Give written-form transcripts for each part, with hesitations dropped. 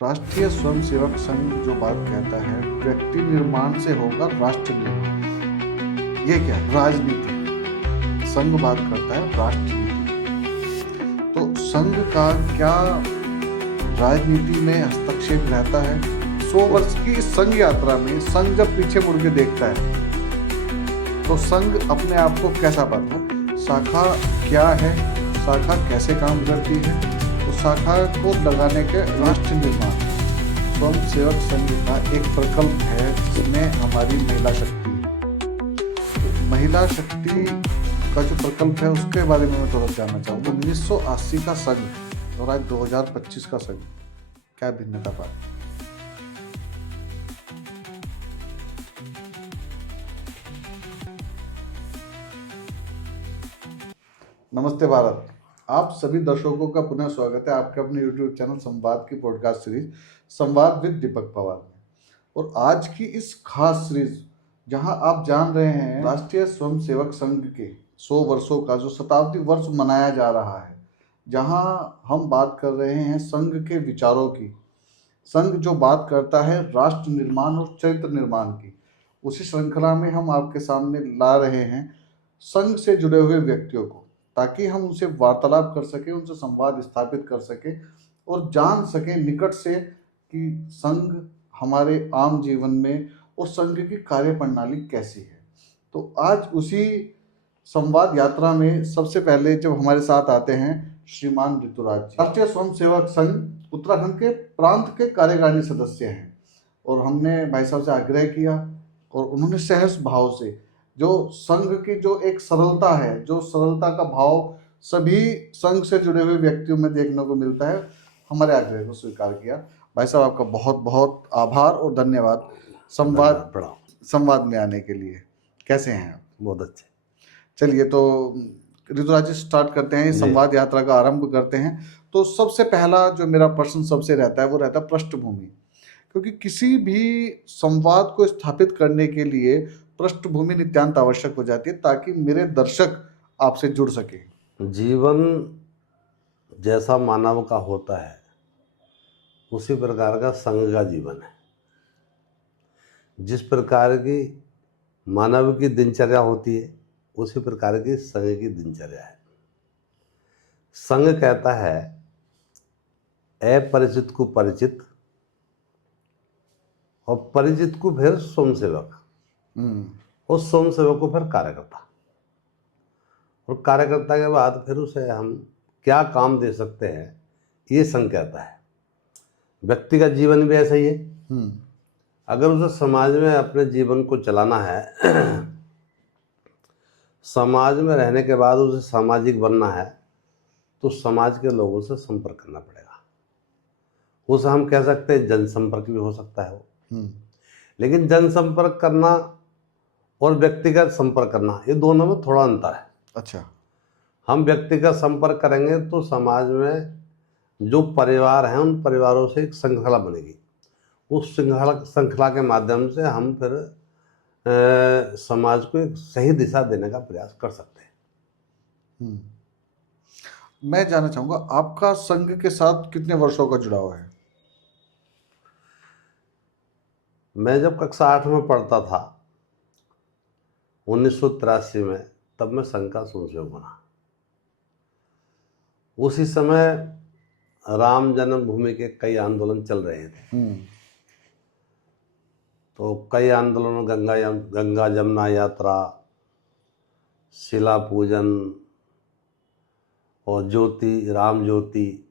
राष्ट्रीय स्वयंसेवक संघ जो बात कहता है, व्यक्ति निर्माण से होगा राष्ट्र निर्माण। ये क्या है? राजनीति। संघ बात करता है राष्ट्रनीति। तो संघ का क्या राजनीति में हस्तक्षेप रहता है? 100 वर्ष की इस संघ यात्रा में संघ जब पीछे मुड़ के देखता है तो संघ अपने आप को कैसा पाता है? शाखा क्या है, शाखा कैसे काम करती है, तो शाखा को लगाने के राष्ट्र निर्माण स्वयंसेवक संघ का एक प्रकल्प है जिसमें हमारी महिला शक्ति है। महिला शक्ति का जो प्रकल्प है उसके बारे में मैं थोड़ा जानना चाहूँगा। 1980 का संघ और आज 2025 का संघ, क्या भिन्नता पाई? नमस्ते भारत, आप सभी दर्शकों का पुनः स्वागत है आपके अपने YouTube चैनल संवाद की पॉडकास्ट सीरीज संवाद विद दीपक पवार में। और आज की इस खास सीरीज जहां आप जान रहे हैं राष्ट्रीय स्वयंसेवक संघ के 100 वर्षों का जो शताब्दी वर्ष मनाया जा रहा है, जहां हम बात कर रहे हैं संघ के विचारों की। संघ जो बात करता है राष्ट्र निर्माण और चरित्र निर्माण की, उसी श्रृंखला में हम आपके सामने ला रहे हैं संघ से जुड़े हुए व्यक्तियों को, ताकि हम उनसे वार्तालाप कर सकें, उनसे संवाद स्थापित कर सकें और जान सकें निकट से कि संघ हमारे आम जीवन में और संघ की कार्य प्रणाली कैसी है। तो आज उसी संवाद यात्रा में सबसे पहले जब हमारे साथ आते हैं श्रीमान ऋतुराज जी, राष्ट्रीय स्वयंसेवक संघ उत्तराखंड के प्रांत के कार्यकारिणी सदस्य हैं। और हमने भाई साहब से आग्रह किया और उन्होंने सहज भाव से जो संघ की जो एक सरलता है, जो सरलता का भाव सभी संघ से जुड़े हुए व्यक्तियों में देखने को मिलता है, हमारे आग्रह को स्वीकार किया। भाई साहब आपका बहुत बहुत आभार और धन्यवाद संवाद में आने के लिए। कैसे हैं आप? बहुत अच्छे। चलिए तो ऋतुराज जी स्टार्ट करते हैं, संवाद यात्रा का आरंभ करते हैं। तो सबसे पहला जो मेरा प्रश्न सबसे रहता है वो रहता है पृष्ठभूमि, क्योंकि किसी भी संवाद को स्थापित करने के लिए पृष्ठभूमि नित्यांत आवश्यक हो जाती है ताकि मेरे दर्शक आपसे जुड़ सके। जीवन जैसा मानव का होता है उसी प्रकार का संघ का जीवन है। जिस प्रकार की मानव की दिनचर्या होती है उसी प्रकार की संघ की दिनचर्या है। संघ कहता है अपरिचित को परिचित और परिचित को फिर स्वयंसेवक और स्वयंसेवक को फिर कार्यकर्ता, और कार्यकर्ता के बाद फिर उसे हम क्या काम दे सकते हैं, ये संघ कहता है। व्यक्ति का जीवन भी ऐसा ही है। अगर उसे समाज में अपने जीवन को चलाना है, समाज में रहने के बाद उसे सामाजिक बनना है, तो समाज के लोगों से संपर्क करना पड़ेगा। उसे हम कह सकते हैं जनसंपर्क भी हो सकता है वो। लेकिन जनसंपर्क करना और व्यक्तिगत संपर्क करना, ये दोनों में थोड़ा अंतर है। अच्छा। हम व्यक्तिगत संपर्क करेंगे तो समाज में जो परिवार हैं उन परिवारों से एक श्रृंखला बनेगी। उस श्रृंखला के माध्यम से हम फिर समाज को एक सही दिशा देने का प्रयास कर सकते हैं। मैं जानना चाहूँगा आपका संघ के साथ कितने वर्षों का जुड़ाव है? मैं जब कक्षा 8 में पढ़ता था 1983 में, तब मैं संघ का स्वयंसेवक बना। उसी समय राम जन्मभूमि के कई आंदोलन चल रहे थे। तो कई आंदोलनों, गंगा जमुना यात्रा, शिला पूजन और ज्योति, राम ज्योति,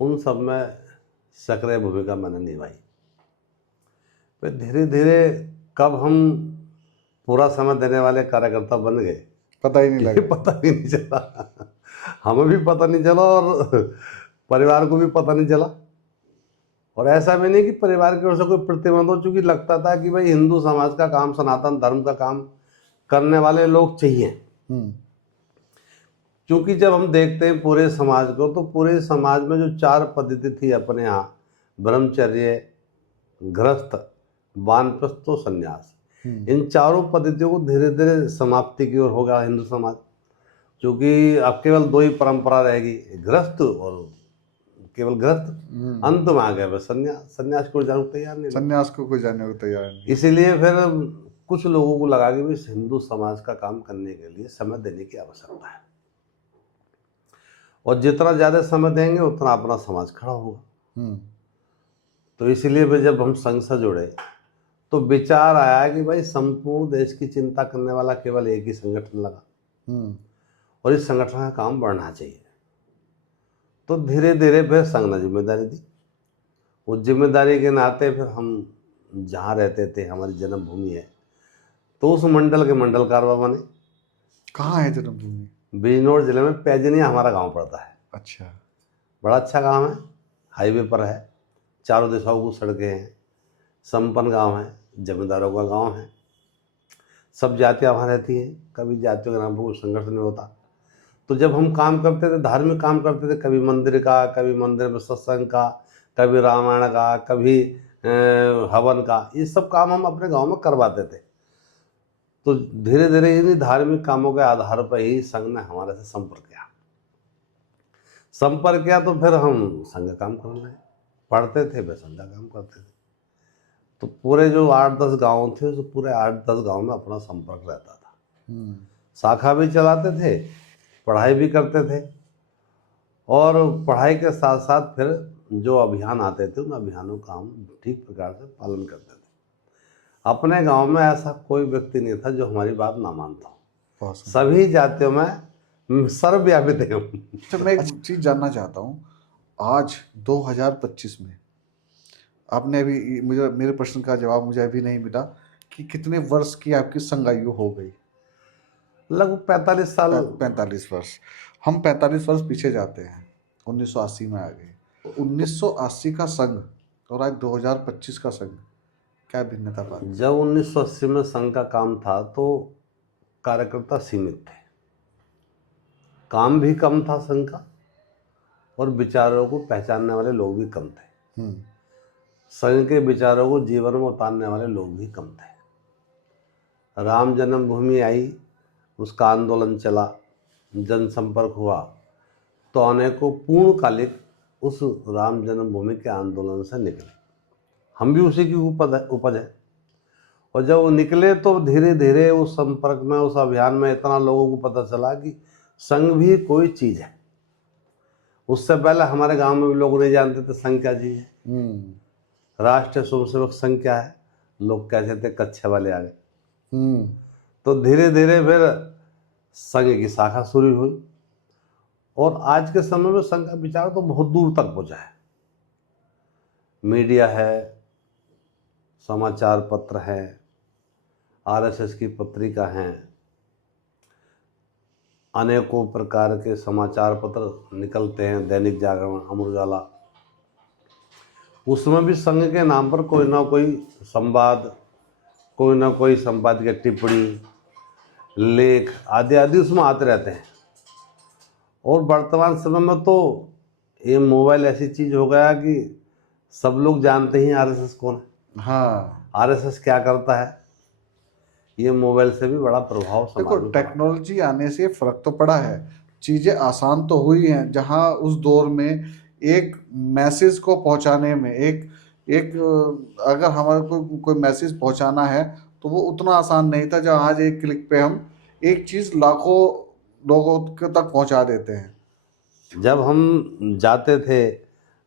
उन सब में सक्रिय भूमिका मैंने निभाई। फिर धीरे धीरे कब हम पूरा समय देने वाले कार्यकर्ता बन गए पता ही नहीं लगा। पता ही नहीं चला। हमें भी पता नहीं चला और परिवार को भी पता नहीं चला। और ऐसा भी नहीं कि परिवार की ओर से कोई प्रतिबंध हो, चूंकि लगता था कि भाई हिंदू समाज का काम, सनातन धर्म का काम करने वाले लोग चाहिए। क्योंकि जब हम देखते हैं पूरे समाज को, तो पूरे समाज में जो 4 पद्धति थी अपने यहाँ, ब्रह्मचर्य, गृहस्थ, वानप्रस्थ, संन्यास, इन चारों पद्धतियों को धीरे धीरे समाप्ति की ओर होगा हिंदू समाज। क्योंकि अब केवल 2 ही परंपरा रहेगी, गृहस्थ और केवल गृहस्थ, अंत में आ गए वे सन्यास। सन्यास को जाने को तैयार नहीं। सन्यास को कोई जाने को तैयार नहीं। इसीलिए फिर कुछ लोगों को लगा कि इस हिंदू समाज का काम करने के लिए समय देने की आवश्यकता है, और जितना ज़्यादा समय देंगे उतना अपना समाज खड़ा होगा। तो इसीलिए भी जब हम संघ से जुड़े तो विचार आया कि भाई संपूर्ण देश की चिंता करने वाला केवल एक ही संगठन लगा, और इस संगठन का काम बढ़ना चाहिए। तो धीरे धीरे फिर संघ ने जिम्मेदारी दी। उस जिम्मेदारी के नाते फिर हम जहाँ रहते थे, हमारी जन्मभूमि है, तो उस मंडल के मंडल कारवा बने। कहाँ है जन्मभूमि? बिजनौर जिले में पैजनिया हमारा गांव पड़ता है। अच्छा। बड़ा अच्छा गांव है, हाईवे पर है, चारों दिशाओं को सड़कें हैं, संपन्न गांव है, जमींदारों का गांव है, सब जातियाँ वहाँ रहती हैं। कभी जातियों के नाम पर कोई संघर्ष नहीं होता। तो जब हम काम करते थे, धार्मिक काम करते थे, कभी मंदिर का, कभी मंदिर में सत्संग का, कभी रामायण का, कभी हवन का, ये सब काम हम अपने गांव में करवाते थे। तो धीरे धीरे इन्हीं धार्मिक कामों के आधार पर ही संघ ने हमारे से संपर्क किया। तो फिर हम संघ काम करने लगे। पढ़ते थे, वे संघ काम करते थे। तो पूरे जो 8-10 गांव थे, उस पूरे 8-10 गांव में अपना संपर्क रहता था। शाखा भी चलाते थे, पढ़ाई भी करते थे, और पढ़ाई के साथ साथ फिर जो अभियान आते थे उन अभियानों का हम ठीक प्रकार से पालन करते थे। अपने गांव में ऐसा कोई व्यक्ति नहीं था जो हमारी बात ना मानता हो। सभी जातियों में सर्वव्यापी थे हम। अच्छा, मैं एक चीज़ जानना चाहता हूँ। आज 2025 में आपने अभी मेरे प्रश्न का जवाब मुझे अभी नहीं मिला कि कितने वर्ष की आपकी संघ आयु हो गई? लगभग 45 साल। 45 वर्ष। हम 45 वर्ष पीछे जाते हैं, 1980 में आ गए। 1980 का संघ और आज 2025 का संघ, क्या भिन्नता पाई? जब 1980 में संघ का काम था तो कार्यकर्ता सीमित थे, काम भी कम था संघ का, और विचारों को पहचानने वाले लोग भी कम थे। संघ के विचारों को जीवन में उतारने वाले लोग भी कम थे। राम जन्मभूमि आई, उसका आंदोलन चला, जनसंपर्क हुआ, तो अनेकों पूर्णकालिक उस राम जन्मभूमि के आंदोलन से निकले। हम भी उसी की उपज है। और जब वो निकले तो धीरे धीरे उस संपर्क में, उस अभियान में इतना लोगों को पता चला कि संघ भी कोई चीज़ है। उससे पहले हमारे गांव में भी लोग नहीं जानते थे संघ क्या चीज़ है। राष्ट्रीय स्वयंसेवक संघ क्या है, लोग कहते थे कच्चे वाले आ गए। तो धीरे धीरे फिर संघ की शाखा शुरू हुई, और आज के समय में संघ का विचार तो बहुत दूर तक पहुंचा है। मीडिया है, समाचार पत्र है, आरएसएस की पत्रिका हैं, अनेकों प्रकार के समाचार पत्र निकलते हैं, दैनिक जागरण, अमर उजाला। उसमें भी संघ के नाम पर कोई ना कोई संवाद, कोई ना कोई संपादकीय टिप्पणी, लेख आदि आदि उसमें आते रहते हैं। और वर्तमान समय में तो ये मोबाइल ऐसी चीज़ हो गया कि सब लोग जानते ही आरएसएस कौन है। हाँ, आरएसएस क्या करता है, ये मोबाइल से भी बड़ा प्रभाव देखो, टेक्नोलॉजी आने से फर्क तो पड़ा है, चीज़ें आसान तो हुई हैं। जहाँ उस दौर में एक मैसेज को पहुँचाने में एक अगर हमारे को कोई मैसेज पहुँचाना है तो वो उतना आसान नहीं था, जहाँ आज एक क्लिक पे हम एक चीज़ लाखों लोगों तक पहुँचा देते हैं। जब हम जाते थे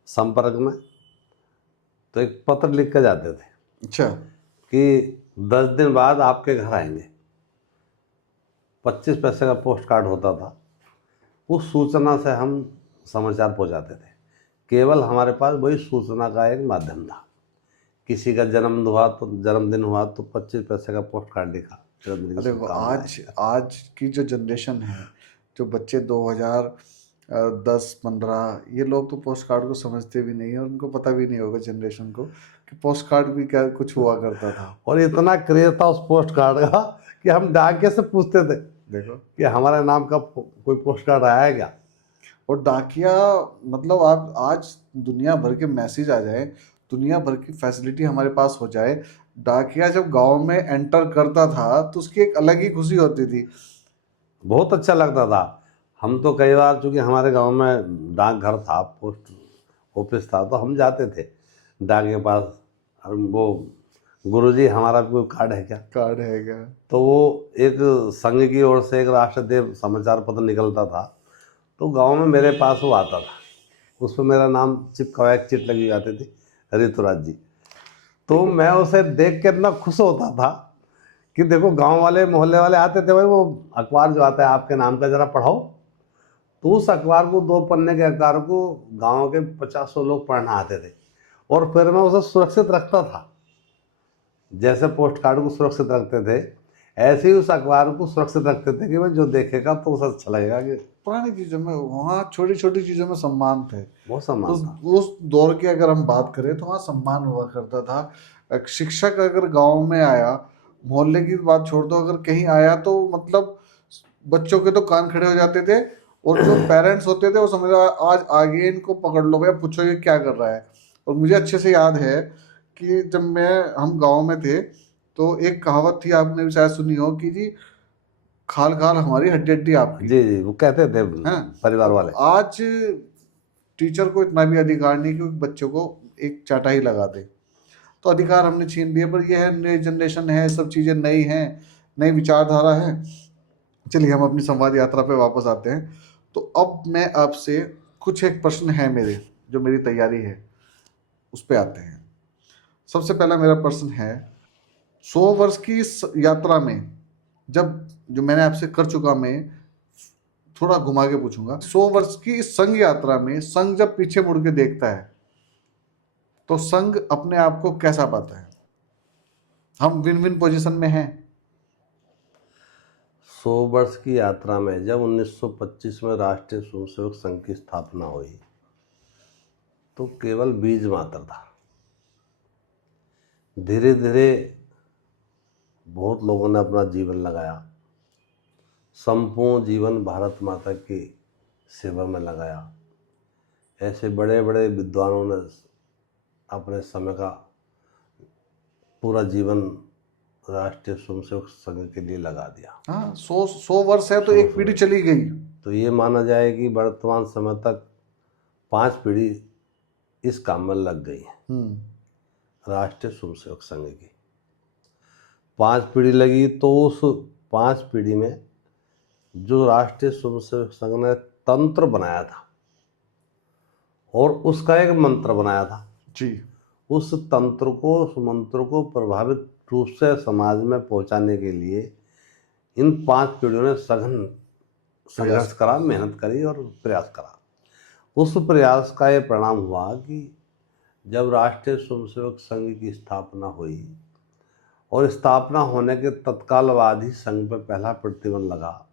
संपर्क में तो एक पत्र लिख कर जाते थे। अच्छा। कि 10 दिन बाद आपके घर आएंगे। 25 पैसे का पोस्ट कार्ड होता था। उस सूचना से हम समाचार पहुंचाते थे। केवल हमारे पास वही सूचना का एक माध्यम था। किसी का जन्मदिन हुआ तो 25 पैसे का पोस्ट कार्ड लिखा। देखो, आज की जो जनरेशन है, जो बच्चे 2010-15, ये लोग तो पोस्ट कार्ड को समझते भी नहीं है, और उनको पता भी नहीं होगा जनरेशन को कि पोस्ट कार्ड भी क्या कुछ हुआ करता था। और इतना क्रेज था उस पोस्ट कार्ड का कि हम डाकिया से पूछते थे, देखो कि हमारे नाम का कोई पोस्ट कार्ड आया है क्या। और डाकिया, मतलब आप आज दुनिया भर के मैसेज आ जाए, दुनिया भर की फैसिलिटी हमारे पास हो जाए, डाकिया जब गांव में एंटर करता था तो उसकी एक अलग ही खुशी होती थी। बहुत अच्छा लगता था। हम तो कई बार, चूँकि हमारे गांव में डाकघर था, पोस्ट ऑफिस था, तो हम जाते थे डाक के पास। और वो गुरुजी हमारा कोई कार्ड है क्या, कार्ड है क्या? तो वो एक संघ की ओर से एक राष्ट्रदेव समाचार पत्र निकलता था, तो गांव में मेरे पास वो आता था, उस पर मेरा नाम चिपका हुआ एक चिट लगी जाती थी, ऋतुराज जी। तो मैं उसे देख के इतना खुश होता था कि देखो गांव वाले मोहल्ले वाले आते थे, भाई वो अखबार जो आता है आपके नाम का जरा पढ़ाओ। तो उस अखबार को, 2 पन्ने के अखबार को गांव के 50-100 लोग पढ़ना आते थे, और फिर मैं उसे सुरक्षित रखता था। जैसे पोस्ट कार्ड को सुरक्षित रखते थे, ऐसे ही उस अखबार को सुरक्षित रखते थे कि भाई जो देखेगा तो उसे अच्छा लगेगा कि पुरानी चीजों में वहाँ छोटी छोटी चीजों में सम्मान थे। बहुत सम्मान था। उस दौर की अगर हम बात करें तो वहाँ सम्मान हुआ करता था। एक शिक्षक अगर गांव में आया, मोहल्ले की बात छोड़ दो, अगर कहीं आया तो मतलब बच्चों के तो कान खड़े हो जाते थे, और जो पेरेंट्स होते थे वो समझ आज आगे इनको पकड़ लो भैया, पूछो ये क्या कर रहा है। और मुझे अच्छे से याद है कि जब हम गांव में थे तो एक कहावत थी, आपने भी शायद सुनी हो, कि जी खाल खाल हमारी हड्डी हड्डी आपकी। जी जी, वो कहते थे है। परिवार तो वाले। आज टीचर को इतना भी अधिकार नहीं कि बच्चों को एक चाटाई लगा दे। तो अधिकार हमने छीन लिए, पर यह है नई जनरेशन है, सब चीज़ें नई हैं, नई विचारधारा है। चलिए हम अपनी संवाद यात्रा पे वापस आते हैं। तो अब मैं आपसे कुछ एक प्रश्न है मेरे, जो मेरी तैयारी है उस पे आते हैं। सबसे पहला मेरा प्रश्न है, 100 वर्ष की इस यात्रा में, जब जो मैंने आपसे कर चुका, मैं थोड़ा घुमा के पूछूंगा, 100 वर्ष की इस संघ यात्रा में संघ जब पीछे मुड़ के देखता है तो संघ अपने आप को कैसा पाता है? हम विन विन पोजीशन में हैं। 100 वर्ष की यात्रा में जब 1925 में राष्ट्रीय स्वयंसेवक संघ की स्थापना हुई तो केवल बीज मात्र था। धीरे धीरे बहुत लोगों ने अपना जीवन लगाया, संपूर्ण जीवन भारत माता की सेवा में लगाया। ऐसे बड़े बड़े विद्वानों ने अपने समय का पूरा जीवन राष्ट्रीय स्वयंसेवक संघ के लिए लगा दिया। हाँ, 100 वर्ष है तो एक पीढ़ी चली गई। तो ये माना जाए कि वर्तमान समय तक 5 पीढ़ी इस काम में लग गई है। राष्ट्रीय स्वयंसेवक संघ की 5 पीढ़ी लगी, तो उस 5 पीढ़ी में जो राष्ट्रीय स्वयंसेवक संघ ने तंत्र बनाया था और उसका एक मंत्र बनाया था जी, उस तंत्र को, उस मंत्र को प्रभावित रूप से समाज में पहुंचाने के लिए इन 5 पीढ़ियों ने सघन संघर्ष करा, मेहनत करी और प्रयास करा। उस प्रयास का ये परिणाम हुआ कि जब राष्ट्रीय स्वयंसेवक संघ की स्थापना हुई और स्थापना होने के तत्काल बाद ही संघ पर पहला प्रतिबंध लगा,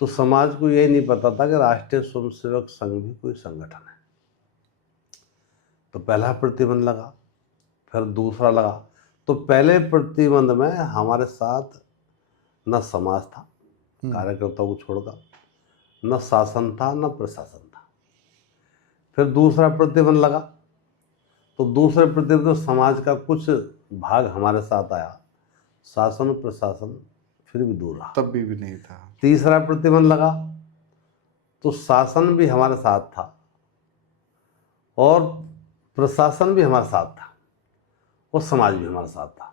तो समाज को यही नहीं पता था कि राष्ट्रीय स्वयंसेवक संघ भी कोई संगठन है। तो पहला प्रतिबंध लगा, फिर दूसरा लगा। तो पहले प्रतिबंध में हमारे साथ न समाज था, कार्यकर्ताओं को छोड़कर, न शासन था, न प्रशासन था। फिर दूसरा प्रतिबंध लगा, तो दूसरे प्रतिबंध में समाज का कुछ भाग हमारे साथ आया, शासन और प्रशासन फिर भी दूर रहा, तब भी नहीं था। तीसरा प्रतिबंध लगा तो शासन भी हमारे साथ था और प्रशासन भी हमारे साथ था और समाज भी हमारे साथ था।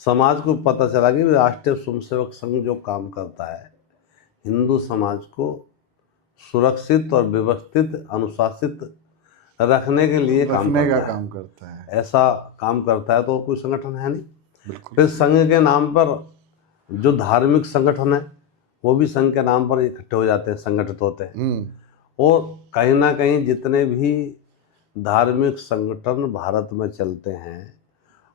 समाज को पता चला कि राष्ट्रीय स्वयंसेवक संघ जो काम करता है, हिंदू समाज को सुरक्षित और व्यवस्थित, अनुशासित रखने के लिए काम करता है। ऐसा काम करता है तो कोई संगठन है नहीं। बिल्कुल। फिर संघ के नाम पर जो धार्मिक संगठन है वो भी संघ के नाम पर इकट्ठे हो जाते हैं, संगठित होते हैं। और कहीं ना कहीं जितने भी धार्मिक संगठन भारत में चलते हैं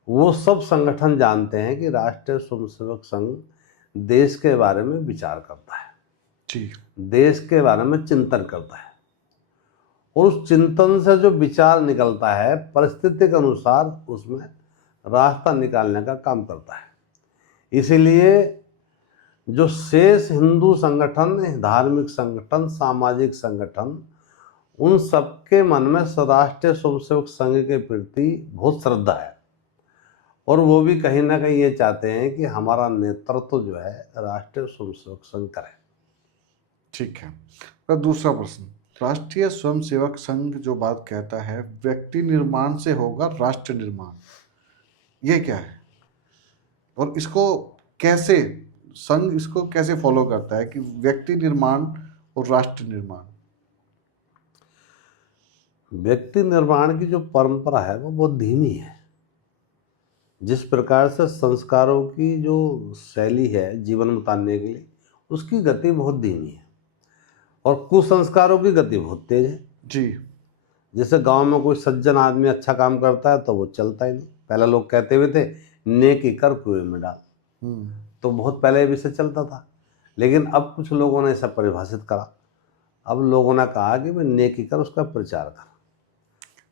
वो सब संगठन जानते हैं कि राष्ट्रीय स्वयंसेवक संघ देश के बारे में विचार करता है जी, देश के बारे में चिंतन करता है, और उस चिंतन से जो विचार निकलता है परिस्थिति के अनुसार उसमें रास्ता निकालने का काम करता है। इसीलिए जो शेष हिंदू संगठन, धार्मिक संगठन, सामाजिक संगठन, उन सबके मन में राष्ट्रीय स्वयंसेवक संघ के प्रति बहुत श्रद्धा है और वो भी कहीं ना कहीं ये चाहते हैं कि हमारा नेतृत्व जो है राष्ट्रीय स्वयंसेवक संघ करे। ठीक है। फिर दूसरा प्रश्न, राष्ट्रीय स्वयंसेवक संघ जो बात कहता है व्यक्ति निर्माण से होगा राष्ट्र निर्माण, ये क्या है और इसको कैसे संघ इसको कैसे फॉलो करता है कि व्यक्ति निर्माण और राष्ट्र निर्माण? व्यक्ति निर्माण की जो परंपरा है वो बहुत धीमी है। जिस प्रकार से संस्कारों की जो शैली है जीवन बिताने के लिए, उसकी गति बहुत धीमी है और कुसंस्कारों की गति बहुत तेज है। जी। जैसे गांव में कोई सज्जन आदमी अच्छा काम करता है तो वो चलता ही नहीं। पहले लोग कहते हुए थे नेकी कर कुएं में डाल, तो बहुत पहले भी से चलता था। लेकिन अब कुछ लोगों ने इसे परिभाषित करा। अब लोगों ने कहा कि भाई नेकी कर, उसका प्रचार कर,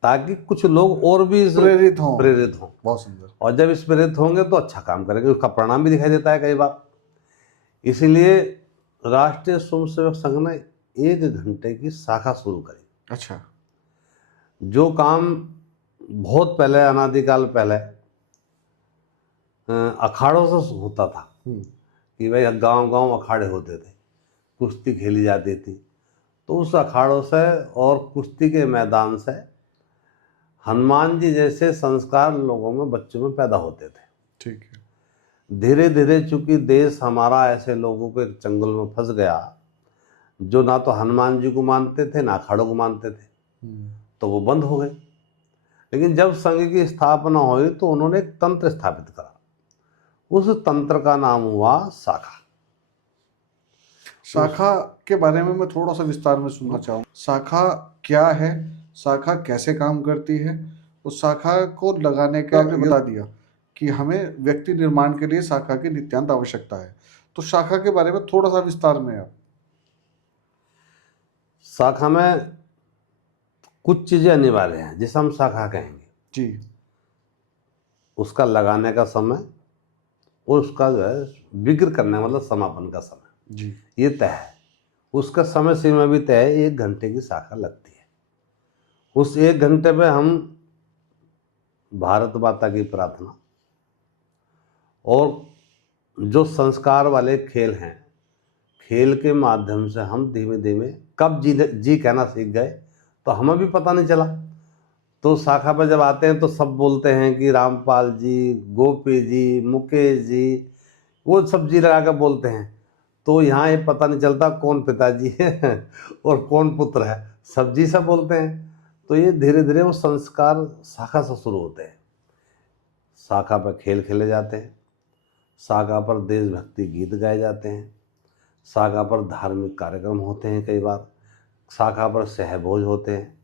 ताकि कुछ लोग और भी प्रेरित हों। बहुत सुंदर। और जब इस प्रेरित होंगे तो अच्छा काम करेंगे, उसका परिणाम भी दिखाई देता है कई बार। इसीलिए राष्ट्रीय स्वयंसेवक संघ ने 1 घंटे की शाखा शुरू करी। अच्छा। जो काम बहुत पहले, अनादिकाल पहले अखाड़ों से होता था कि भाई गांव गांव अखाड़े होते थे, कुश्ती खेली जाती थी, तो उस अखाड़ों से और कुश्ती के मैदान से हनुमान जी जैसे संस्कार लोगों में, बच्चों में पैदा होते थे। ठीक है। धीरे धीरे चूंकि देश हमारा ऐसे लोगों के चंगुल में फंस गया जो ना तो हनुमान जी को मानते थे ना अखाड़ों को मानते थे, तो वो बंद हो गए। लेकिन जब संघ की स्थापना हुई तो उन्होंने एक तंत्र स्थापित करा। उस तंत्र का नाम हुआ शाखा। शाखा के बारे में मैं थोड़ा सा विस्तार में सुनना चाहूँ। शाखा क्या है, शाखा कैसे काम करती है? उस शाखा को लगाने का आपने बता दिया कि हमें व्यक्ति निर्माण के लिए शाखा की नित्यांत आवश्यकता है, तो शाखा के बारे में थोड़ा सा विस्तार में आप। शाखा में कुछ चीजें अनिवार्य हैं जिसे हम शाखा कहेंगे जी। उसका लगाने का समय और उसका जो है विग्र करने मतलब समापन का समय जी, ये तय है। उसका समय सीमा भी तय है। 1 घंटे की शाखा लगती है। उस 1 घंटे में हम भारत माता की प्रार्थना और जो संस्कार वाले खेल हैं, खेल के माध्यम से हम धीमे धीमे कब जी कहना सीख गए तो हमें भी पता नहीं चला। तो शाखा पर जब आते हैं तो सब बोलते हैं कि रामपाल जी, गोपी जी, मुकेश जी, वो सब जी लगा कर बोलते हैं। तो यहाँ ये पता नहीं चलता कौन पिताजी है और कौन पुत्र है, सब जी सब बोलते हैं। तो ये धीरे धीरे वो संस्कार शाखा से शुरू होते हैं। शाखा पर खेल खेले जाते हैं, शाखा पर देशभक्ति गीत गाए जाते हैं, शाखा पर धार्मिक कार्यक्रम होते हैं, कई बार शाखा पर सहभोज होते हैं,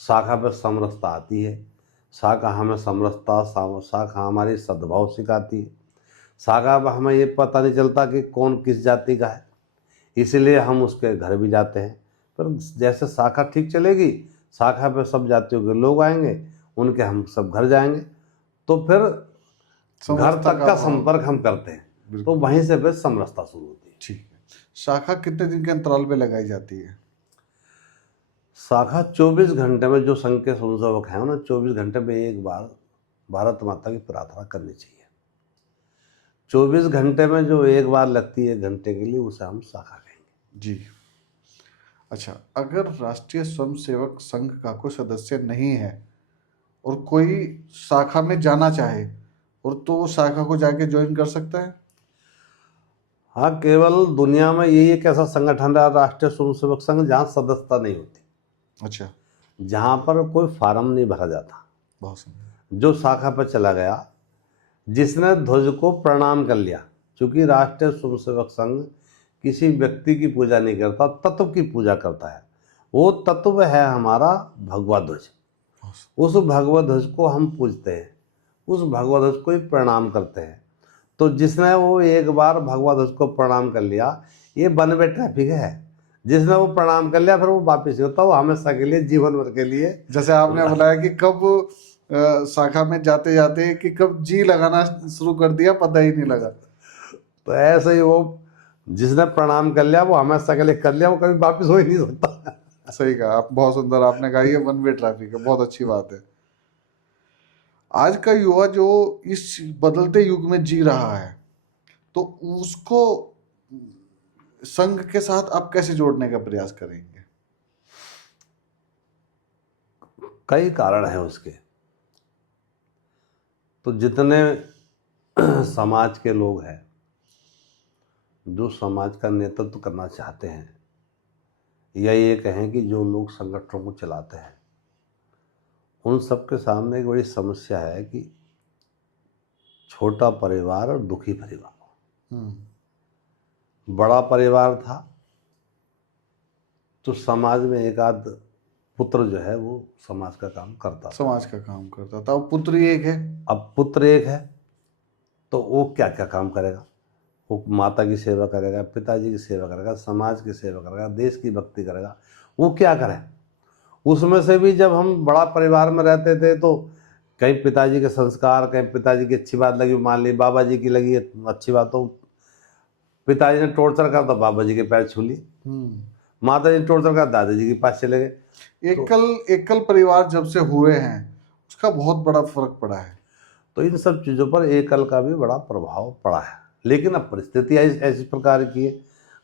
शाखा पर समरसता आती है, शाखा हमें समरसता, शाखा हमारी सद्भाव सिखाती है, शाखा पर हमें ये पता नहीं चलता कि कौन किस जाति का है, इसीलिए हम उसके घर भी जाते हैं। पर जैसे शाखा ठीक चलेगी, शाखा पर सब जातियों के लोग आएंगे, उनके हम सब घर जाएंगे, तो फिर घर तक का संपर्क हम करते हैं, तो वहीं से फिर समरसता शुरू होती है। ठीक है। शाखा कितने दिन के अंतराल पे लगाई जाती है? शाखा 24 घंटे में, जो संघ के स्वयंसेवक हैं उन्हें 24 घंटे में एक बार भारत माता की प्रार्थना करनी चाहिए। 24 घंटे में जो एक बार लगती है 1 घंटे के लिए, उसे हम शाखा कहेंगे। जी। अच्छा, अगर राष्ट्रीय स्वयंसेवक संघ का कोई सदस्य नहीं है और कोई शाखा में जाना चाहे, और तो वो शाखा को जाके ज्वाइन कर सकता है? हाँ, केवल दुनिया में यही एक ऐसा संगठन है राष्ट्रीय स्वयंसेवक संघ जहाँ सदस्यता नहीं होती। अच्छा। जहाँ पर कोई फार्म नहीं भरा जाता। बहुत सुंदर। जो शाखा पर चला गया, जिसने ध्वज को प्रणाम कर लिया, क्योंकि राष्ट्रीय स्वयंसेवक संघ किसी व्यक्ति की पूजा नहीं करता, तत्व की पूजा करता है। वो तत्व है हमारा भगवा ध्वज। उस भगवा ध्वज को हम पूजते हैं, उस भगवा ध्वज को ही प्रणाम करते हैं। तो जिसने वो एक बार भगवा ध्वज को प्रणाम कर लिया, ये वन वे ट्रैफिक है। जिसने वो प्रणाम कर लिया फिर वो वापिस नहीं होता, वो हमेशा के लिए, जीवन भर के लिए। जैसे आपने बताया कि कब शाखा में जाते जाते कि कब जी लगाना शुरू कर दिया पता ही नहीं लगा। तो ऐसे ही वो जिसने प्रणाम कर लिया वो हमेशा के लिए कर लिया, वो कभी वापिस हो ही नहीं सकता। सही कहा आप, बहुत सुंदर आपने कहा, ये वन वे ट्रैफिक है, बहुत अच्छी बात है। आज का युवा जो इस बदलते युग में जी रहा है, तो उसको संघ के साथ आप कैसे जोड़ने का प्रयास करेंगे? कई कारण हैं उसके। तो जितने समाज के लोग हैं जो समाज का नेतृत्व करना चाहते हैं, या ये कहें कि जो लोग संगठनों को चलाते हैं, उन सबके सामने एक बड़ी समस्या है कि छोटा परिवार और दुखी परिवार। बड़ा परिवार था तो समाज में एक आध पुत्र जो है वो समाज का काम करता था। समाज का काम करता था। अब पुत्र ही एक है। अब पुत्र एक है तो वो क्या क्या काम करेगा? वो माता की सेवा करेगा, पिताजी की सेवा करेगा, समाज की सेवा करेगा, देश की भक्ति करेगा। वो क्या करे? उसमें से भी जब हम बड़ा परिवार में रहते थे तो कहीं पिताजी के संस्कार, कहीं पिताजी की अच्छी बात लगी, मान ली बाबा जी की लगी अच्छी बात, तो पिताजी ने टॉर्चर करा तो बाबा जी के पैर छू लिए, माता जी ने टॉर्चर करा दादाजी के पास चले गए। एकल परिवार जब से हुए हैं उसका बहुत बड़ा फर्क पड़ा है। तो इन सब चीज़ों पर एकल का भी बड़ा प्रभाव पड़ा है। लेकिन अब परिस्थिति ऐसी प्रकार की है,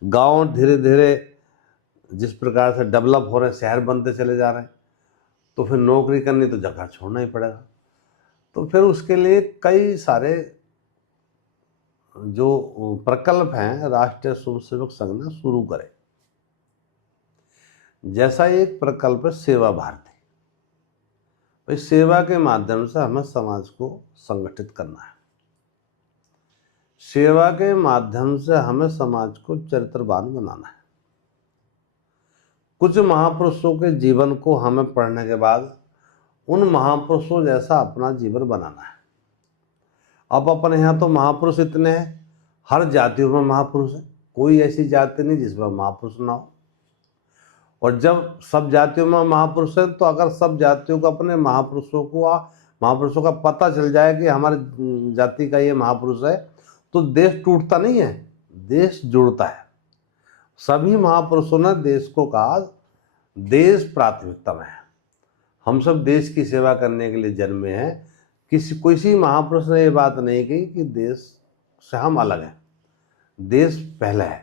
गांव धीरे धीरे जिस प्रकार से डेवलप हो रहे हैं, शहर बनते चले जा रहे हैं, तो फिर नौकरी करनी तो जगह छोड़ना ही पड़ेगा। तो फिर उसके लिए कई सारे जो प्रकल्प हैं राष्ट्रीय स्वयंसेवक संघ ने शुरू करे। जैसा एक प्रकल्प है सेवा भारती। भाई सेवा के माध्यम से हमें समाज को संगठित करना है, सेवा के माध्यम से हमें समाज को चरित्रवान बनाना है। कुछ महापुरुषों के जीवन को हमें पढ़ने के बाद उन महापुरुषों जैसा अपना जीवन बनाना है। अब अपने यहाँ तो महापुरुष इतने हैं, हर जातियों में महापुरुष है, कोई ऐसी जाति नहीं जिसमें महापुरुष ना हो। और जब सब जातियों में महापुरुष है तो अगर सब जातियों को अपने महापुरुषों का पता चल जाए कि हमारी जाति का ये महापुरुष है, तो देश टूटता नहीं है, देश जुड़ता है। सभी महापुरुषों ने देश को कहा देश प्राथमिकता में है, हम सब देश की सेवा करने के लिए जन्मे हैं। किसी महापुरुष ने ये बात नहीं कही कि देश से हम अलग हैं, देश पहला है।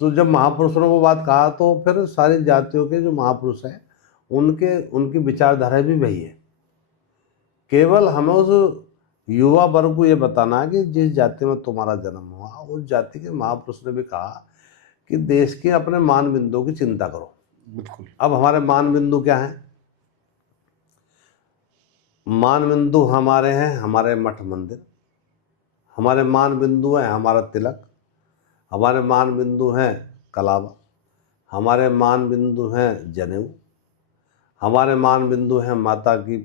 तो जब महापुरुषों ने वो बात कहा तो फिर सारी जातियों के जो महापुरुष हैं उनकी विचारधारा भी वही है। केवल हमें उस युवा वर्ग को ये बताना है कि जिस जाति में तुम्हारा जन्म हुआ उस जाति के महापुरुष ने भी कहा कि देश के अपने मान बिंदुओं की चिंता करो। बिल्कुल। अब हमारे मान बिंदु क्या हैं? मान बिंदु हमारे हैं हमारे मठ मंदिर, हमारे मान बिंदु हैं हमारा तिलक, हमारे मान बिंदु हैं कलावा, हमारे मान बिंदु हैं जनेऊ, हमारे मान बिंदु हैं माता की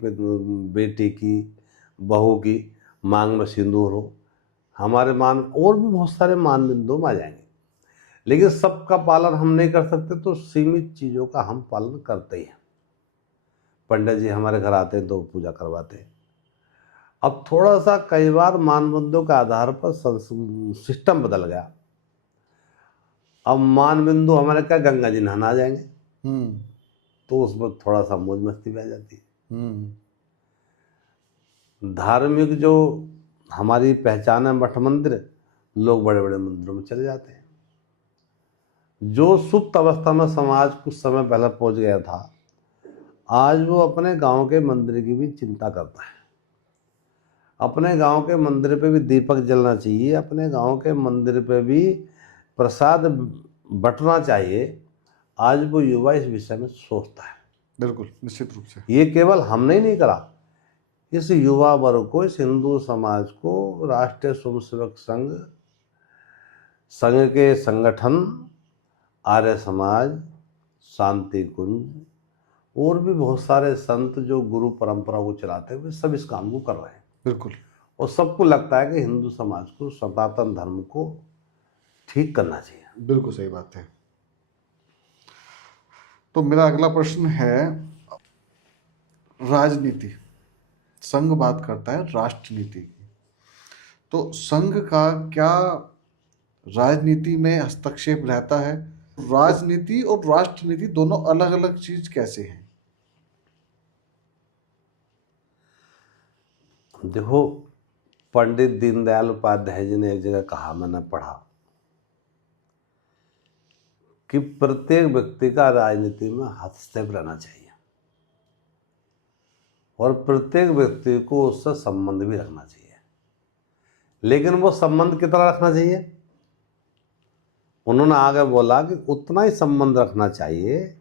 बेटी की बहू की मांग में सिंदूर हो, हमारे मान और भी बहुत सारे मान बिंदु में आ जाएंगे। लेकिन सबका पालन हम नहीं कर सकते तो सीमित चीज़ों का हम पालन करते ही हैं। पंडित जी हमारे घर आते हैं तो पूजा करवाते हैं। अब थोड़ा सा कई बार मान बिंदु के आधार पर सिस्टम बदल गया। अब मान बिंदु हमारे क्या गंगा जी नहाना आ जाएंगे, तो उसमें थोड़ा सा मौज मस्ती भी आ जाती है। धार्मिक जो हमारी पहचान है मठ मंदिर, लोग बड़े बड़े मंदिरों में चले जाते हैं। जो सुप्त अवस्था में समाज कुछ समय पहले पहुंच गया था, आज वो अपने गांव के मंदिर की भी चिंता करता है। अपने गांव के मंदिर पे भी दीपक जलना चाहिए, अपने गांव के मंदिर पे भी प्रसाद बंटना चाहिए। आज वो युवा इस विषय में सोचता है। बिल्कुल, निश्चित रूप से। ये केवल हमने ही नहीं करा, इस युवा वर्ग को, इस हिंदू समाज को राष्ट्रीय स्वयंसेवक संघ के संगठन, आर्य समाज, शांति कुंज और भी बहुत सारे संत जो गुरु परंपरा को चलाते हैं, वे सब इस काम को कर रहे हैं। बिल्कुल। और सबको लगता है कि हिंदू समाज को, सनातन धर्म को ठीक करना चाहिए। बिल्कुल सही बात है। तो मेरा अगला प्रश्न है, राजनीति। संघ बात करता है राष्ट्रनीति की, तो संघ का क्या राजनीति में हस्तक्षेप रहता है? राजनीति और राष्ट्रनीति दोनों अलग अलग चीज कैसे हैं? देखो, पंडित दीनदयाल उपाध्याय जी ने एक जगह कहा, मैंने पढ़ा, कि प्रत्येक व्यक्ति का राजनीति में हस्तक्षेप रहना चाहिए। और प्रत्येक व्यक्ति को उससे संबंध भी रखना चाहिए। लेकिन वो संबंध कितना रखना चाहिए? उन्होंने आगे बोला कि उतना ही संबंध रखना चाहिए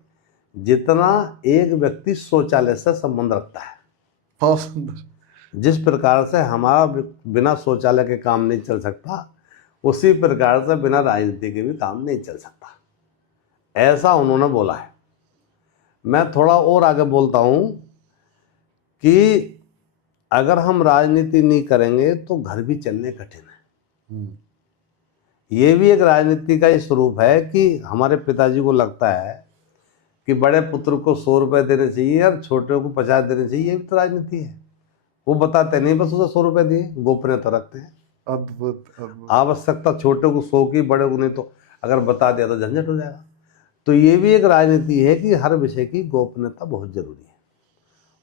जितना एक व्यक्ति शौचालय से संबंध रखता है। बहुत सुंदर। जिस प्रकार से हमारा बिना शौचालय के काम नहीं चल सकता, उसी प्रकार से बिना राजनीति के भी काम नहीं चल सकता, ऐसा उन्होंने बोला है। मैं थोड़ा और आगे बोलता हूँ कि अगर हम राजनीति नहीं करेंगे तो घर भी चलने कठिन है। ये भी एक राजनीति का ही स्वरूप है कि हमारे पिताजी को लगता है कि बड़े पुत्र को 100 रुपये देने चाहिए और छोटे को 50 देने चाहिए। ये भी तो राजनीति है। वो बताते नहीं, बस उसे 100 रुपये दिए, गोपनीयता रखते हैं। अद्भुत अद्भुत। आवश्यकता छोटे को 100 की, बड़े को नहीं, तो अगर बता दिया तो झंझट हो जाएगा। तो ये भी एक राजनीति है कि हर विषय की गोपनीयता बहुत जरूरी है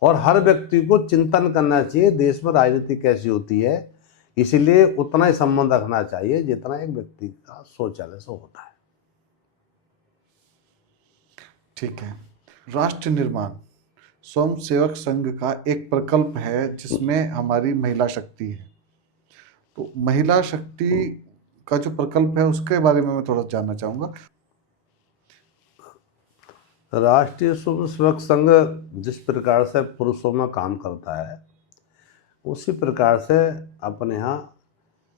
और हर व्यक्ति को चिंतन करना चाहिए देश में राजनीति कैसी होती है। इसीलिए उतना ही संबंध रखना चाहिए जितना एक व्यक्ति का शौचालय से होता है। ठीक है। राष्ट्र निर्माण स्वयं सेवक संघ का एक प्रकल्प है जिसमें हमारी महिला शक्ति है। तो महिला शक्ति का जो प्रकल्प है उसके बारे में मैं थोड़ा जानना चाहूँगा। राष्ट्रीय स्वयं सेवक संघ जिस प्रकार से पुरुषों में काम करता है, उसी प्रकार से अपने यहाँ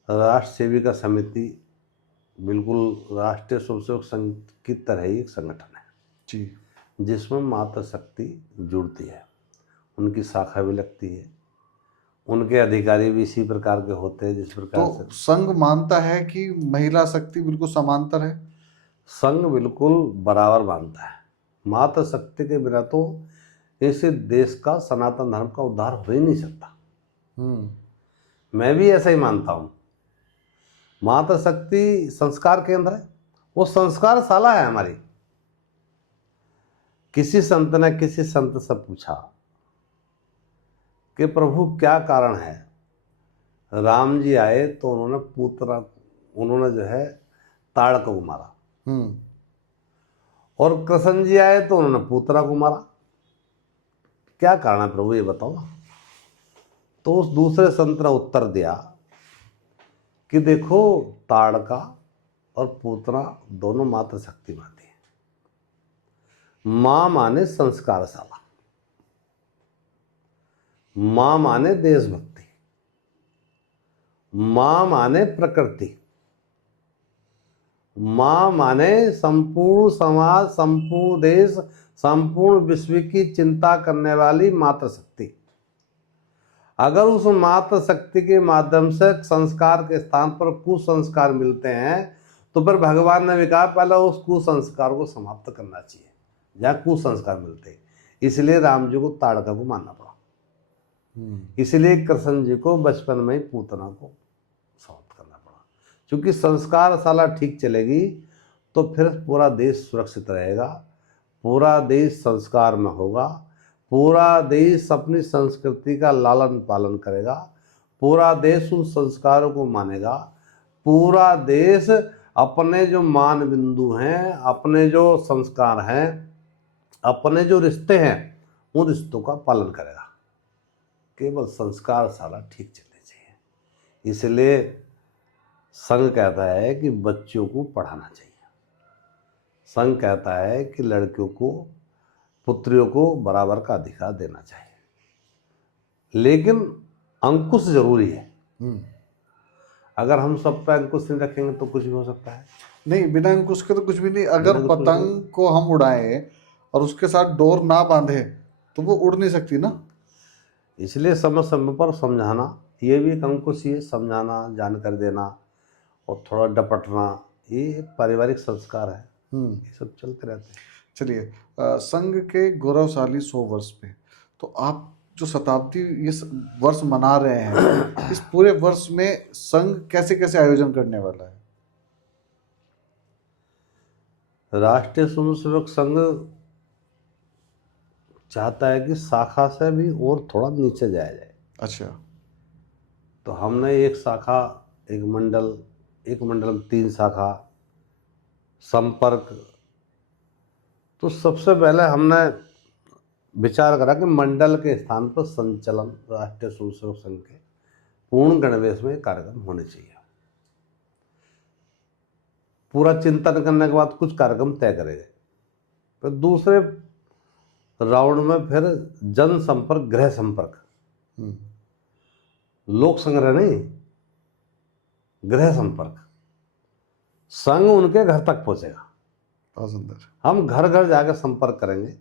राष्ट्र सेविका समिति बिल्कुल राष्ट्रीय स्वयं सेवक संघ की तरह ही एक संगठन है जी, जिसमें मातृ शक्ति जुड़ती है, उनकी शाखा भी लगती है, उनके अधिकारी भी इसी प्रकार के होते हैं जिस प्रकार तो से संघ मानता है कि महिला शक्ति बिल्कुल समांतर है। संघ बिल्कुल बराबर मानता है। मातृ शक्ति के बिना तो इस देश का सनातन धर्म का उद्धार हो ही नहीं सकता। मैं भी ऐसा ही मानता हूँ। मातृ शक्ति संस्कार केंद्र है, वो संस्कार शाला है हमारी। किसी संत ने किसी संत से पूछा कि प्रभु क्या कारण है, राम जी आए तो उन्होंने जो है ताड़ को मारा, और कृष्ण जी आए तो उन्होंने पूतना को मारा, क्या कारण है प्रभु, ये बताओ ना। तो उस दूसरे संत ने उत्तर दिया कि देखो, ताड़ का और पूतना दोनों मातृ शक्ति मानती है। मां माने संस्कारशाला, मां माने देशभक्ति, मां माने प्रकृति, मां माने संपूर्ण समाज, संपूर्ण देश, संपूर्ण विश्व की चिंता करने वाली मातृ शक्ति। अगर उस मातृ शक्ति के माध्यम से संस्कार के स्थान पर कुसंस्कार मिलते हैं तो फिर भगवान ने भी कहा पहले उस कुसंस्कार को समाप्त करना चाहिए जहाँ कुसंस्कार मिलते हैं। इसलिए राम जी को ताड़का को मानना पड़ा, इसलिए कृष्ण जी को बचपन में ही पूतना को समाप्त करना पड़ा। क्योंकि संस्कार शाला ठीक चलेगी तो फिर पूरा देश सुरक्षित रहेगा, पूरा देश संस्कार में होगा, पूरा देश अपनी संस्कृति का लालन पालन करेगा, पूरा देश उन संस्कारों को मानेगा, पूरा देश अपने जो मान बिंदु हैं, अपने जो संस्कार हैं, अपने जो रिश्ते हैं, उन रिश्तों का पालन करेगा। केवल संस्कार शाला ठीक चलनी चाहिए। इसलिए संघ कहता है कि बच्चों को पढ़ाना चाहिए। संघ कहता है कि लड़कियों को, पुत्रियों को बराबर का अधिकार देना चाहिए, लेकिन अंकुश जरूरी है। अगर हम सब पे अंकुश नहीं रखेंगे तो कुछ भी हो सकता है। नहीं, बिना अंकुश के तो कुछ भी नहीं। अगर पतंग को हम उड़ाएं और उसके साथ डोर ना बांधे तो वो उड़ नहीं सकती ना। इसलिए समय समय पर समझाना, ये भी एक अंकुश ही है। समझाना, जानकारी देना और थोड़ा डपटना, ये एक पारिवारिक संस्कार है। ये सब चलते रहते हैं। चलिए, संघ के गौरवशाली 100 वर्ष पे तो आप जो शताब्दी ये वर्ष मना रहे हैं, इस पूरे वर्ष में संघ कैसे कैसे आयोजन करने वाला है? राष्ट्रीय स्वयंसेवक संघ चाहता है कि शाखा से भी और थोड़ा नीचे जाया जाए। अच्छा। तो हमने एक शाखा, एक मंडल में 3 शाखा, संपर्क। तो सबसे पहले हमने विचार करा कि मंडल के स्थान पर संचलन राष्ट्रीय स्वयंसेवक संघ के पूर्ण गणवेश में कार्यक्रम होने चाहिए। पूरा चिंतन करने के बाद कुछ कार्यक्रम तय करे गए। फिर दूसरे राउंड में फिर जनसंपर्क, गृह संपर्क, लोक संग्रह नहीं, गृह संपर्क। संघ उनके घर तक पहुंचेगा। बहुत सुंदर। हम घर घर जाकर संपर्क करेंगे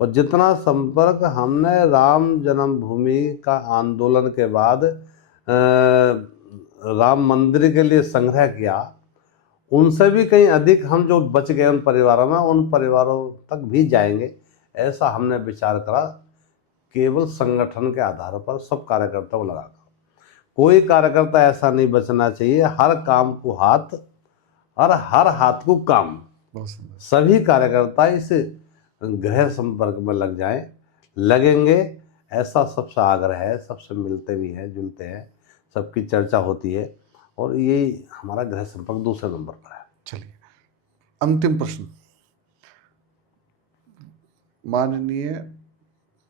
और जितना संपर्क हमने राम जन्मभूमि का आंदोलन के बाद राम मंदिर के लिए संग्रह किया, उनसे भी कहीं अधिक हम जो बच गए उन परिवारों में, उन परिवारों तक भी जाएंगे। ऐसा हमने विचार करा। केवल संगठन के आधार पर सब कार्यकर्ताओं को लगाकर कोई कार्यकर्ता ऐसा नहीं बचना चाहिए। हर काम को हाथ और हर हाथ को काम। सभी कार्यकर्ता इस गृह संपर्क में लग जाएं, लगेंगे, ऐसा सबसे आग्रह है। सबसे मिलते भी हैं, जुलते हैं, सबकी चर्चा होती है और यही हमारा गृह संपर्क दूसरे नंबर पर है। चलिए, अंतिम प्रश्न। माननीय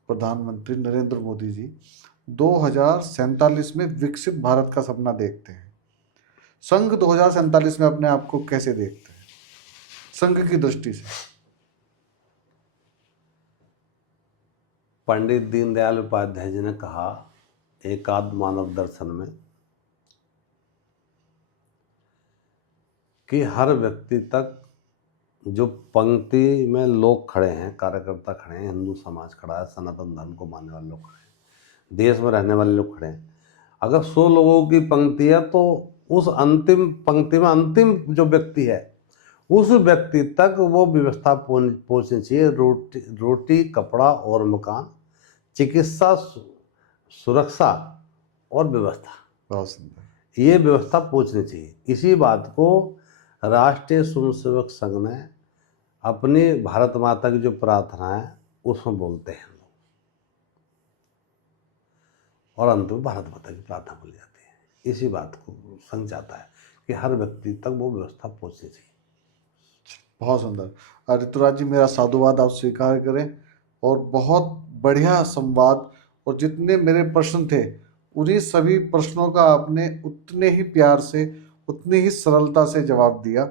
प्रधानमंत्री नरेंद्र मोदी जी 2047 में विकसित भारत का सपना देखते हैं। संघ 2047 में अपने आप को कैसे देखते हैं, संघ की दृष्टि से? पंडित दीनदयाल उपाध्याय जी ने कहा एकात्म मानव दर्शन में कि हर व्यक्ति तक जो पंक्ति में लोग खड़े हैं, कार्यकर्ता खड़े हैं, हिंदू समाज खड़ा है, सनातन धर्म को मानने वाले लोग खड़े हैं, देश में रहने वाले लोग खड़े हैं। अगर 100 लोगों की पंक्ति है तो उस अंतिम पंक्ति में अंतिम जो व्यक्ति है उस व्यक्ति तक वो व्यवस्था पहुँचनी चाहिए। रोटी, कपड़ा और मकान, चिकित्सा, सुरक्षा और व्यवस्था, बहुत सुंदर, ये व्यवस्था पहुँचनी चाहिए। इसी बात को राष्ट्रीय स्वयंसेवक संघ ने अपनी भारत माता की जो प्रार्थना है उसमें बोलते हैं और अंत में भारत माता की प्रार्थना बोली जाती है। इसी बात को संघ चाहता है कि हर व्यक्ति तक वो व्यवस्था पहुँचनी चाहिए। बहुत सुंदर। ऋतुराज जी, मेरा साधुवाद आप स्वीकार करें और बहुत बढ़िया संवाद, और जितने मेरे प्रश्न थे उन्हीं सभी प्रश्नों का आपने उतने ही प्यार से, उतनी ही सरलता से जवाब दिया।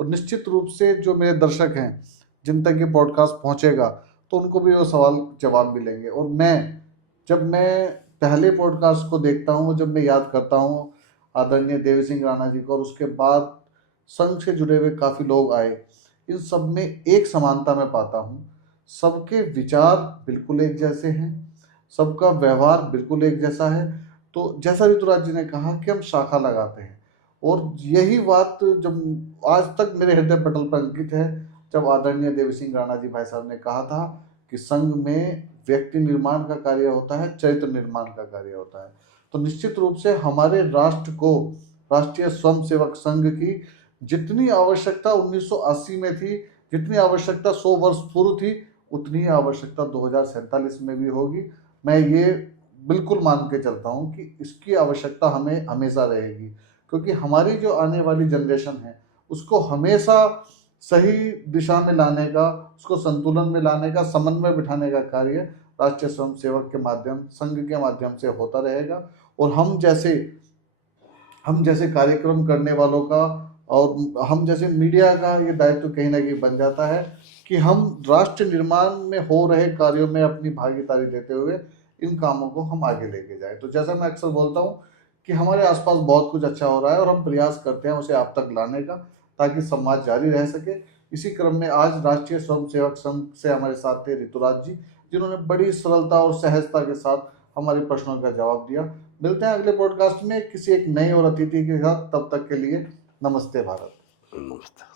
और निश्चित रूप से जो मेरे दर्शक हैं जिन तक ये पॉडकास्ट पहुंचेगा तो उनको भी वो सवाल जवाब मिलेंगे। और जब मैं पहले पॉडकास्ट को देखता हूँ, जब मैं याद करता हूँ आदरणीय देवी सिंह राणा जी को, और उसके बाद संघ से जुड़े हुए काफ़ी लोग आए, इन सब में एक समानता मैं पाता हूँ। सबके विचार बिल्कुल एक जैसे हैं, सबका व्यवहार बिल्कुल एक जैसा है। तो जैसा ऋतुराज जी ने कहा कि हम शाखा लगाते हैं, और यही बात जब आज तक मेरे हृदय पटल पर अंकित है, जब आदरणीय देवी सिंह राणा जी भाई साहब ने कहा था कि संघ में व्यक्ति निर्माण का कार्य होता है, चरित्र निर्माण का कार्य होता है। तो निश्चित रूप से हमारे राष्ट्र को राष्ट्रीय स्वयंसेवक संघ की जितनी आवश्यकता 1980 में थी, जितनी आवश्यकता 100 वर्ष पूर्व थी, उतनी आवश्यकता 2047 में भी होगी। मैं ये बिल्कुल मान के चलता हूँ कि इसकी आवश्यकता हमें हमेशा रहेगी, क्योंकि हमारी जो आने वाली जनरेशन है उसको हमेशा सही दिशा में लाने का, उसको संतुलन में लाने का, समन्वय बिठाने का कार्य राष्ट्रीय स्वयंसेवक के माध्यम, संघ के माध्यम से होता रहेगा। और हम जैसे कार्यक्रम करने वालों का और हम जैसे मीडिया का ये दायित्व कहीं ना कहीं बन जाता है कि हम राष्ट्र निर्माण में हो रहे कार्यों में अपनी भागीदारी देते हुए इन कामों को हम आगे लेके जाए। तो जैसा मैं अक्सर बोलता हूँ कि हमारे आसपास बहुत कुछ अच्छा हो रहा है और हम प्रयास करते हैं उसे आप तक लाने का, ताकि समाज जारी रह सके। इसी क्रम में आज राष्ट्रीय स्वयंसेवक संघ से हमारे साथ थे ऋतुराज जी, जिन्होंने बड़ी सरलता और सहजता के साथ हमारे प्रश्नों का जवाब दिया। मिलते हैं अगले पॉडकास्ट में किसी एक नए और अतिथि के साथ। तब तक के लिए नमस्ते भारत। नमस्ते।